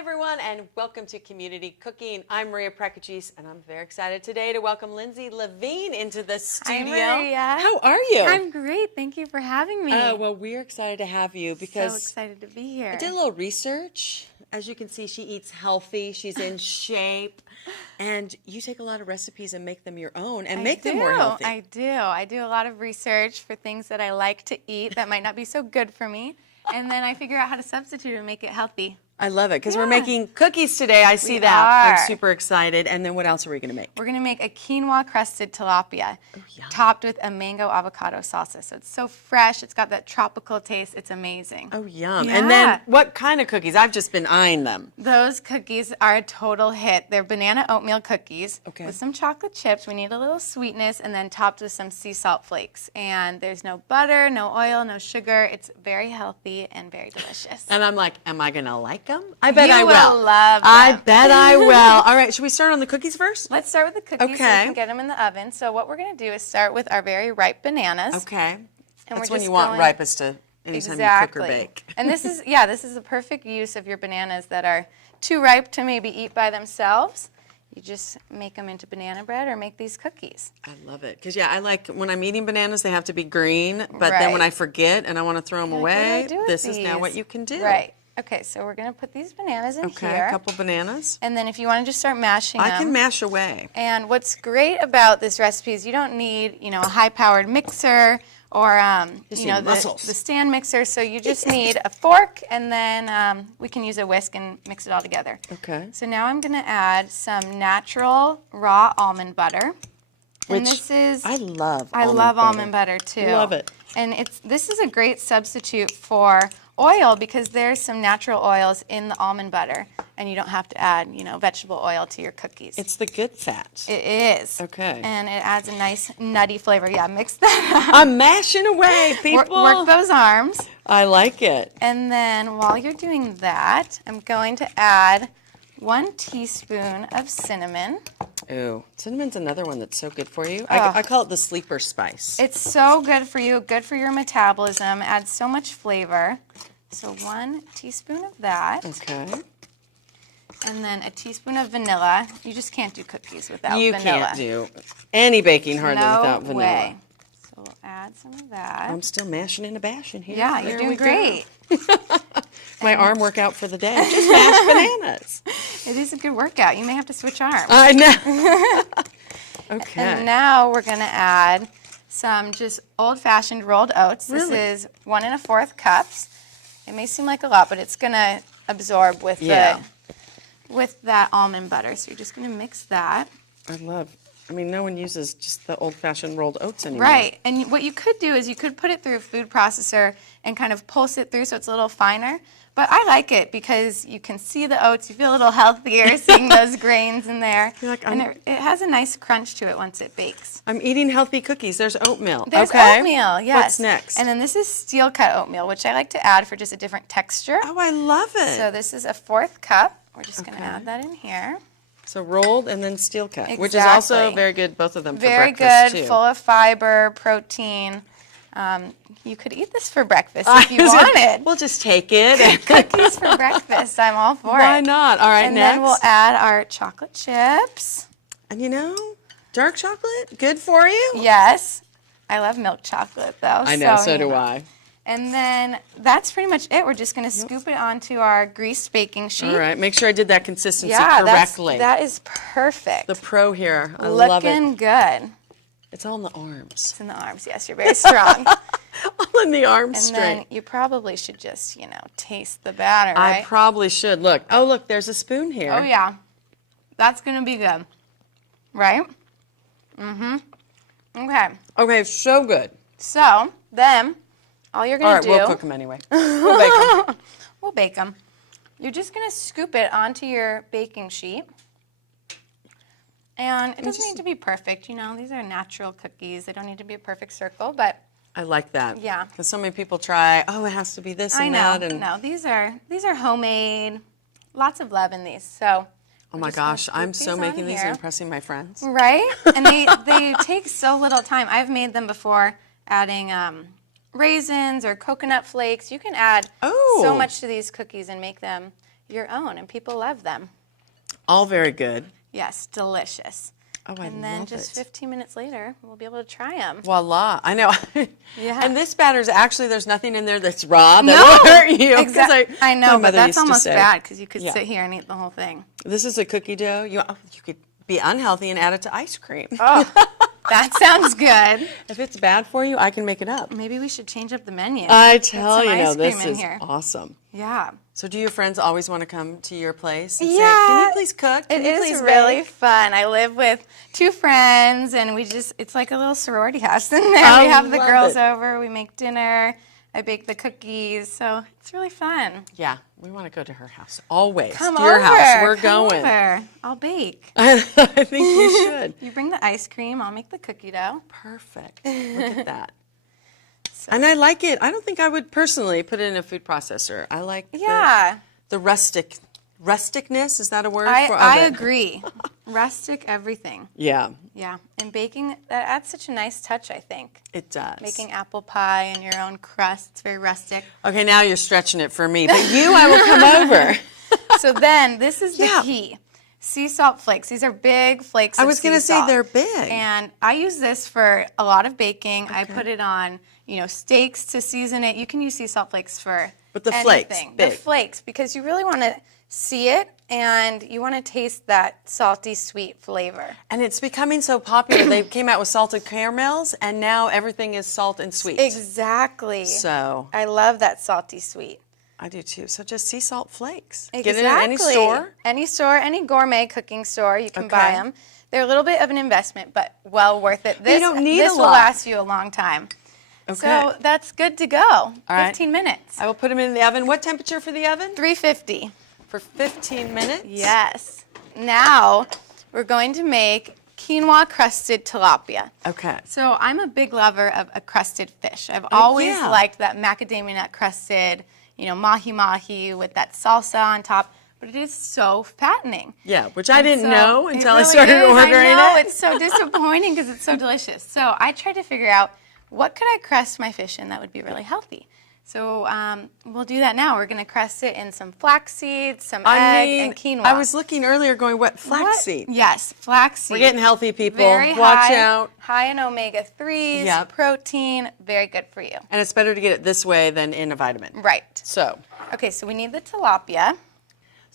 everyone, and welcome to Community Cooking. I'm Maria Prekeges, and I'm very excited today to welcome Lindsay Levine into the studio. Hi, Maria. How are you? I'm great. Thank you for having me. Well, we're excited to have you because so excited to be here. I did a little research. As you can see, she eats healthy. She's in shape. And you take a lot of recipes and make them your own and make them more healthy. I do. I do a lot of research for things that I like to eat that might not be so good for me. And then I figure out how to substitute and make it healthy. I love it because we're making cookies today. I see that. I'm super excited. And then what else are we going to make? We're going to make a quinoa crusted tilapia topped with a mango avocado salsa. So it's so fresh. It's got that tropical taste. It's amazing. Oh, yum. Yeah. And then what kind of cookies? I've just been eyeing them. Those cookies are a total hit. They're banana oatmeal cookies with some chocolate chips. We need a little sweetness and then topped with some sea salt flakes. And there's no butter, no oil, no sugar. It's very healthy and very delicious. And I'm like, am I going to like them? I bet I will. You will love them. I bet I will. All right, should we start on the cookies first? Let's start with the cookies so we can get them in the oven. So what we're going to do is start with our very ripe bananas. Okay. And that's when you want ripest to anytime you cook or bake. And this is, this is the perfect use of your bananas that are too ripe to maybe eat by themselves. You just make them into banana bread or make these cookies. I love it. Because, I like when I'm eating bananas, they have to be green. But then when I forget and I want to throw them away, this is now what you can do. Right. Okay, so we're going to put these bananas in here. Okay, a couple bananas. And then if you want to just start mashing them. I can mash away. And what's great about this recipe is you don't need, a high-powered mixer or, the stand mixer. So you just need a fork, and then we can use a whisk and mix it all together. Okay. So now I'm going to add some natural raw almond butter. And I love almond butter too. Love it. And this is a great substitute for oil because there's some natural oils in the almond butter, and you don't have to add, vegetable oil to your cookies. It's the good fat. It is. Okay. And it adds a nice nutty flavor. Yeah, mix that up. I'm mashing away, people. Work those arms. I like it. And then while you're doing that, I'm going to add 1 teaspoon of cinnamon. Ooh, cinnamon's another one that's so good for you. I call it the sleeper spice. It's so good for you, good for your metabolism, adds so much flavor. So 1 teaspoon of that. Okay. And then a teaspoon of vanilla. You just can't do cookies without vanilla. You can't do any baking hardly without vanilla. No way. So we'll add some of that. I'm still mashing and bashing here. Yeah, you're doing great. My arm workout for the day. Just mash bananas. It is a good workout. You may have to switch arms. I know. Okay. And now we're going to add some just old-fashioned rolled oats. Really? This is 1 1/4 cups. It may seem like a lot, but it's going to absorb with that almond butter. So you're just going to mix that. No one uses just the old-fashioned rolled oats anymore. Right. And what you could do is you could put it through a food processor and kind of pulse it through so it's a little finer. But I like it because you can see the oats. You feel a little healthier seeing those grains in there. And it has a nice crunch to it once it bakes. I'm eating healthy cookies. There's oatmeal. There's oatmeal, yes. What's next? And then this is steel-cut oatmeal, which I like to add for just a different texture. Oh, I love it. So this is a 1/4 cup. We're just going to add that in here. So rolled and then steel cut, Exactly. which is also very good, both of them for very breakfast, good, too. full of fiber, protein. You could eat this for breakfast if you wanted. We'll just take it. Cookies for breakfast, I'm all for it. Why not? All right, and next. then we'll add our chocolate chips. And dark chocolate, good for you? Yes. I love milk chocolate, though. I know, so do I. And then that's pretty much it. We're just going to scoop it onto our greased baking sheet. All right, make sure I did that consistency correctly. That is perfect. The pro here, I love it. Looking good. It's all in the arms. It's in the arms, yes, you're very strong. All in the arms straight. And then you probably should just, taste the batter, right? I probably should. Look, there's a spoon here. Oh, yeah. That's going to be good. Right? Mm-hmm. Okay. Okay, so good. So, then, all you're going to do... All right, we'll cook them anyway. We'll bake them. We'll bake them. You're just going to scoop it onto your baking sheet. And it doesn't need to be perfect, These are natural cookies. They don't need to be a perfect circle, but... I like that. Yeah. Because so many people try, it has to be this and that. And No, these are homemade. Lots of love in these. So... Oh my gosh, I'm so making these and impressing my friends. Right? And they take so little time. I've made them before adding raisins or coconut flakes. You can add so much to these cookies and make them, your own, and people love them. All very good. Yes, delicious. Oh, I And then love just it. 15 minutes later, we'll be able to try them. Voila. I know. Yeah. And this batter's actually, there's nothing in there that's raw that No, will hurt you. 'cause exactly. I my know, but mother that's used to almost say, bad because you could Yeah. sit here and eat the whole thing. This is a cookie dough. You could be unhealthy and add it to ice cream. Oh, that sounds good. If it's bad for you, I can make it up. Maybe we should change up the menu. I Get tell some you, ice no, this cream in is here. awesome. Yeah. So do your friends always want to come to your place and say, Yeah. can you please cook? Can It you is please really bake?" fun. I live with 2 friends, and it's like a little sorority house in there. I We have the love girls it. over, we make dinner, I bake the cookies, so it's really fun. Yeah, we want to go to her house. Always. Come to your over. house. We're come going. Over. I'll bake. I think you should. You bring the ice cream, I'll make the cookie dough. Perfect. Look at that. And I like it. I don't think I would personally put it in a food processor. I like Yeah. the rusticness. Is that a word? I agree. Rustic everything. Yeah, Yeah. And baking, that adds such a nice touch, I think. it does. Making apple pie and your own crust, it's very rustic. Okay, now you're stretching it for me. But I will come over. So then, this is the Yeah. key. Sea salt flakes. These are big flakes I of was going to sea say salt. they're big. And I use this for a lot of baking. I put it on, steaks to season it. You can use sea salt flakes for But the flakes, anything. big. The flakes, because you really want to see it and you want to taste that salty, sweet flavor. And it's becoming so popular. They came out with salted caramels, and now everything is salt and sweet. Exactly. So I love that salty sweet. I do too. So just sea salt flakes. Exactly. Get it at any store. Any store, any gourmet cooking store, you can buy Okay. them. They're a little bit of an investment, but well worth it. This, don't need this a will lot. last you a long time. Okay. So that's good to go. right. 15 minutes. I will put them in the oven. What temperature for the oven? 350. For 15 minutes? Yes. Now we're going to make quinoa crusted tilapia. Okay. So I'm a big lover of a crusted fish. I've always yeah. liked that macadamia nut crusted, mahi-mahi with that salsa on top. But it is so fattening. Yeah, which I didn't So know it until I really started is. ordering I know, it. it's so disappointing because it's so delicious. So I tried to figure out what could I crust my fish in that would be really healthy. So we'll do that now. We're going to crust it in some flax seeds, some egg, and quinoa. I was looking earlier going, what? What? Flaxseed. Yes, flax We're seed. getting healthy, people. Very Watch high, out. high in omega-3s, Yep. protein, very good for you. And it's better to get it this way than in a vitamin. Right. So Okay, so we need the tilapia.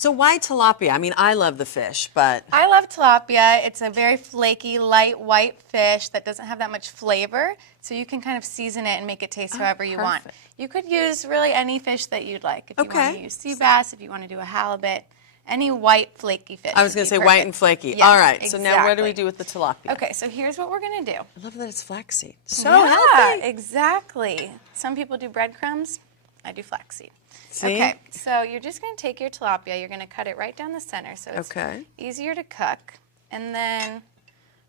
why tilapia? I mean, I love the fish, but I love tilapia. It's a very flaky, light, white fish that doesn't have that much flavor, so you can kind of season it and make it taste however you want. perfect. You could use really any fish that you'd like. If you want Okay. to use sea bass, if you want to do a halibut, any white, flaky fish. I was going would to be say white perfect. and flaky. Yes, All right, so now what do we exactly. do with the tilapia? Okay, so here's what we're going to do. I love that it's flaxseed. So Yeah, healthy. exactly. Some people do breadcrumbs. I do flaxseed. See? Okay, so you're just going to take your tilapia. You're going to cut it right down the center so it's Okay. easier to cook. And then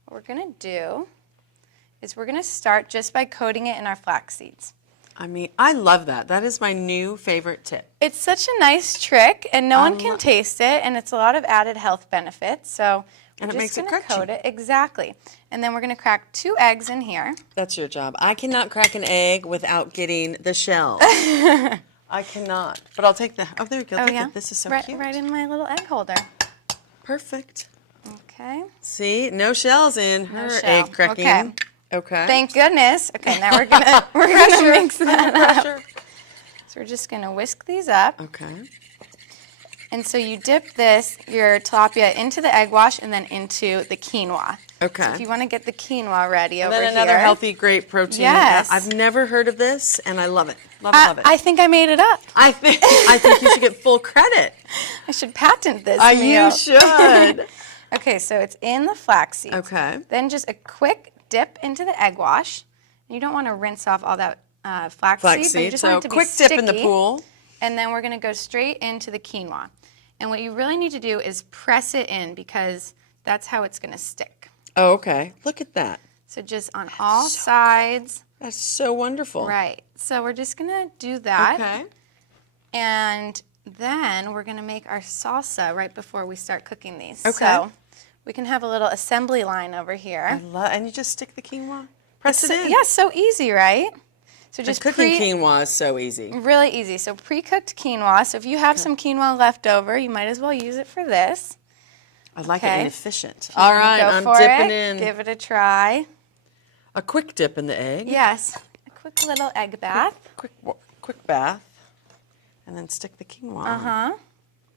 what we're going to do is we're going to start just by coating it in our flax seeds. I mean, I love that. That is my new favorite tip. It's such a nice trick, and no one can taste it, and it's a lot of added health benefits. So And we're it just makes it going to crunchy. coat it. Exactly. And then we're going to crack 2 eggs in here. That's your job. I cannot crack an egg without getting the shell. I cannot. But I'll take the. Oh, there you go. Look at this is so right, cute. Right in my little egg holder. Perfect. Okay. See, no shells in her shell. egg cracking. Okay. Okay. Thank goodness. Okay, now we're gonna mix that up. Pressure. So we're just gonna whisk these up, Okay. and so you dip your tilapia into the egg wash and then into the quinoa. Okay. So if you want to get the quinoa ready over Then here. another healthy, great protein. Yes. I've never heard of this, and I love it. Love it. Love it. I think I made it up. I think you should get full credit. I should patent this. You meal. should. Okay, so it's in the flax seeds. Okay. Then just a quick dip into the egg wash. You don't want to rinse off all that flax seed, but you Flaxseed. just So want it to quick be dip in the sticky. pool. And then we're going to go straight into the quinoa. And what you really need to do is press it in because that's how it's going to stick. Oh, okay. Look at that. So just on all sides. That's so wonderful. Right. So we're just going to do that. Okay. And then we're going to make our salsa right before we start cooking these. Okay. So we can have a little assembly line over here. And you just stick the quinoa. Press it in. Yeah, so easy, right? So just cooking quinoa is so easy. Really easy. So pre-cooked quinoa. So if you have some quinoa left over, you might as well use it for this. I like it and efficient. All right, I'm dipping in. Give it a try. A quick dip in the egg. Yes, a quick little egg bath. Quick bath, and then stick the quinoa on.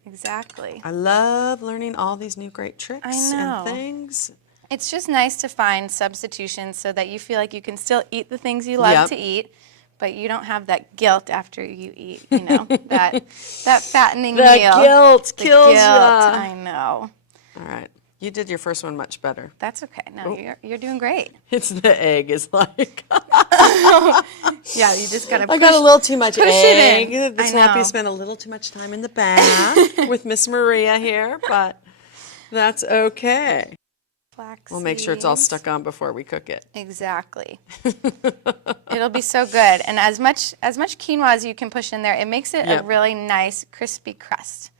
Exactly. I love learning all these new great tricks and things. It's just nice to find substitutions so that you feel like you can still eat the things you love to eat, but you don't have that guilt after you eat, you know, that fattening meal. The guilt kills you. I know. All right. You did your first one much better. That's okay. No, you're doing great. It's the egg is like. Yeah, you just gotta. I got a little too much egg. It in. This happy spent a little too much time in the bath with Miss Maria here, but that's okay. We'll make sure it's all stuck on before we cook it. Exactly. It'll be so good, and as much quinoa as you can push in there, it makes it a really nice crispy crust.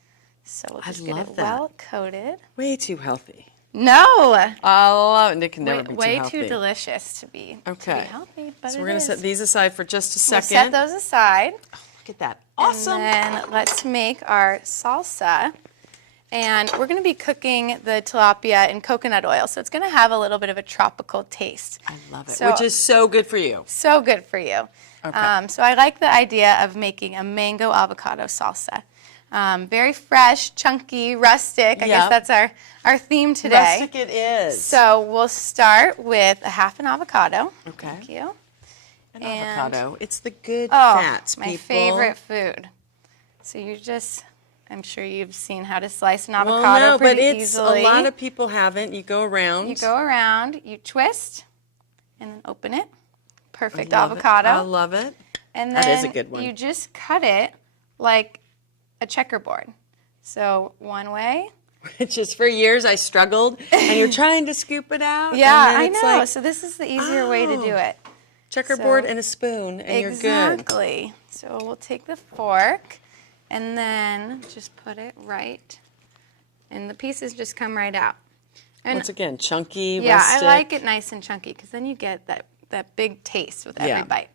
So we'll just get it well coated. Way too healthy. No. I love it. It can never be too healthy. Way too delicious to be healthy, but so we're going to set these aside for just a second. We'll set those aside. Oh, look at that. Awesome. And then let's make our salsa. And we're going to be cooking the tilapia in coconut oil, so it's going to have a little bit of a tropical taste. I love it, which is so good for you. So good for you. Okay. So I like the idea of making a mango avocado salsa. Very fresh, chunky, rustic. I guess that's our theme today. Rustic it is. So we'll start with a half an avocado. Okay. Thank you. An avocado. It's the good fats, people. My favorite food. So I'm sure you've seen how to slice an avocado pretty easily. A lot of people haven't. You go around. You twist, and then open it. Perfect avocado. I love it. And then that is a good one. You just cut it like a checkerboard. So one way. Just for years I struggled, and you're trying to scoop it out. Yeah, and then I know. So this is the easier way to do it. Checkerboard and a spoon, and you're good. Exactly. So we'll take the fork, and then just put it right, and the pieces just come right out. And once again, chunky, yeah, rustic. I like it nice and chunky because then you get that big taste with every bite.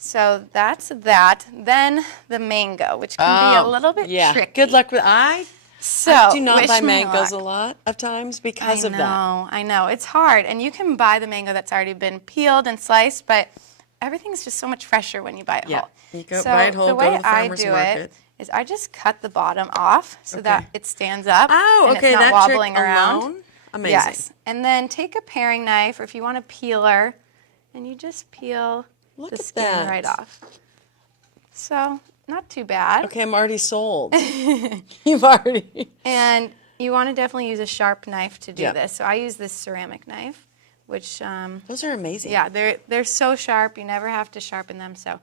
So that's that. Then the mango, which can be a little bit tricky. Good luck with I do not buy mangoes a lot of times because of that. I know. It's hard. And you can buy the mango that's already been peeled and sliced, but everything's just so much fresher when you buy it whole. You go buy it whole, the way go to the farmer's market. Is I just cut the bottom off so that it stands up and it's not that wobbling trick around. Alone? Amazing. Yes. And then take a paring knife, or if you want a peeler, and you just peel the skin right off. So, not too bad. Okay, I'm already sold. You've already. And you want to definitely use a sharp knife to do this. So I use this ceramic knife, which those are amazing. Yeah, they're so sharp. You never have to sharpen them, so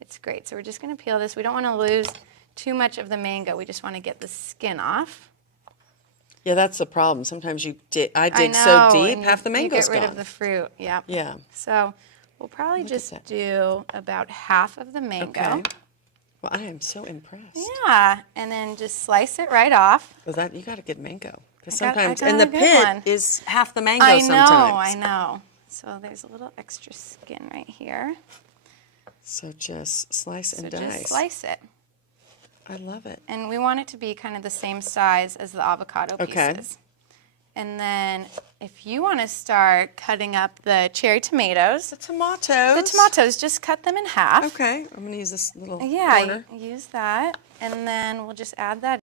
it's great. So we're just going to peel this. We don't want to lose too much of the mango. We just want to get the skin off. Yeah, that's the problem. Sometimes I dig so deep, half the mango's gone. You get rid gone. of the fruit. Yep. Yeah. So we'll probably just do about half of the mango. Okay. Well, I am so impressed. Yeah, and then just slice it right off. Well, you got a good mango. Because sometimes, and the pit is half the mango sometimes. I know. So there's a little extra skin right here. So just slice and dice. Just slice it. I love it. And we want it to be kind of the same size as the avocado pieces. And then if you want to start cutting up the cherry tomatoes. The tomatoes, just cut them in half. Okay, I'm going to use this little corner. Yeah, use that. And then we'll just add that